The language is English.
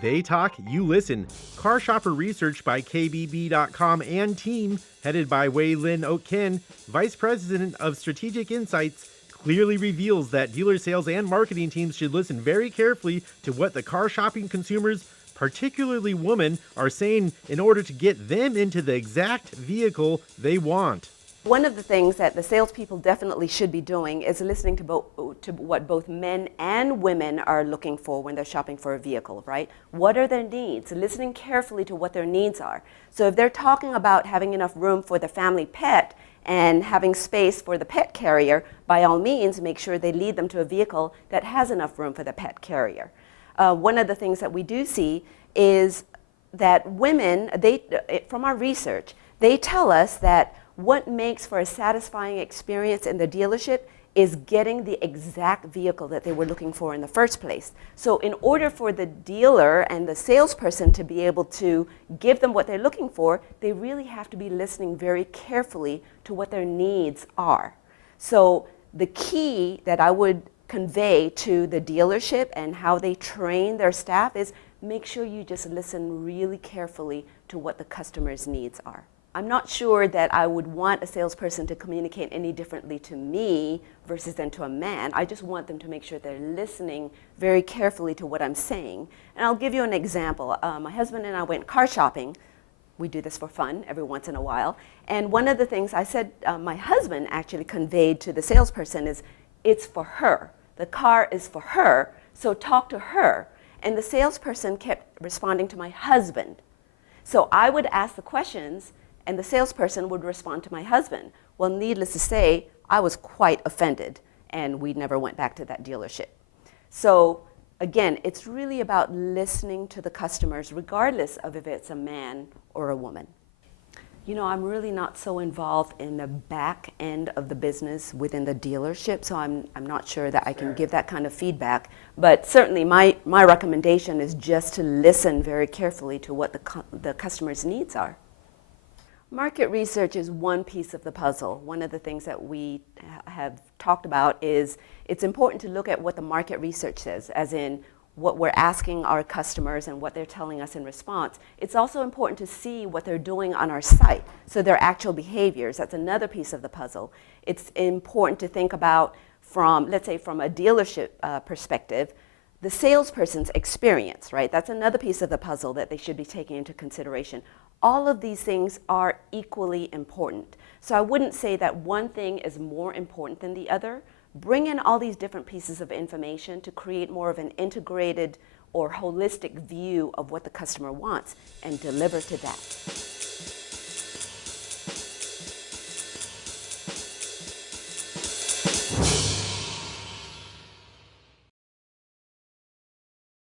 They talk, you listen. Car Shopper Research by KBB.com and team, headed by Hwei Lin Oetken, Vice President of Strategic Insights, clearly reveals that dealer sales and marketing teams should listen very carefully to what the car shopping consumers, particularly women, are saying in order to get them into the exact vehicle they want. One of the things that the salespeople definitely should be doing is listening to what both men and women are looking for when they're shopping for a vehicle, right? What are their needs? Listening carefully to what their needs are. So if they're talking about having enough room for the family pet and having space for the pet carrier, by all means, make sure they lead them to a vehicle that has enough room for the pet carrier. One of the things that we do see is that women, from our research, they tell us that what makes for a satisfying experience in the dealership is getting the exact vehicle that they were looking for in the first place. So in order for the dealer and the salesperson to be able to give them what they're looking for, they really have to be listening very carefully to what their needs are. So the key that I would convey to the dealership and how they train their staff is make sure you just listen really carefully to what the customer's needs are. I'm not sure that I would want a salesperson to communicate any differently to me versus than to a man. I just want them to make sure they're listening very carefully to what I'm saying. And I'll give you an example. My husband and I went car shopping. We do this for fun every once in a while. And one of the things I said, my husband actually conveyed to the salesperson is, it's for her. The car is for her, so talk to her. And the salesperson kept responding to my husband. So I would ask the questions, and the salesperson would respond to my husband. Well, needless to say, I was quite offended, and we never went back to that dealership. So again, it's really about listening to the customers, regardless of if it's a man or a woman. You know, I'm really not so involved in the back end of the business within the dealership, so I'm not sure that I can give that kind of feedback. But certainly my recommendation is just to listen very carefully to what the customer's needs are. Market research is one piece of the puzzle. One of the things that we have talked about is it's important to look at what the market research says, as in what we're asking our customers and what they're telling us in response. It's also important to see what they're doing on our site, so their actual behaviors. That's another piece of the puzzle. It's important to think about from, let's say, from a dealership perspective, the salesperson's experience, right? That's another piece of the puzzle that they should be taking into consideration. All of these things are equally important. So I wouldn't say that one thing is more important than the other. Bring in all these different pieces of information to create more of an integrated or holistic view of what the customer wants and deliver to that.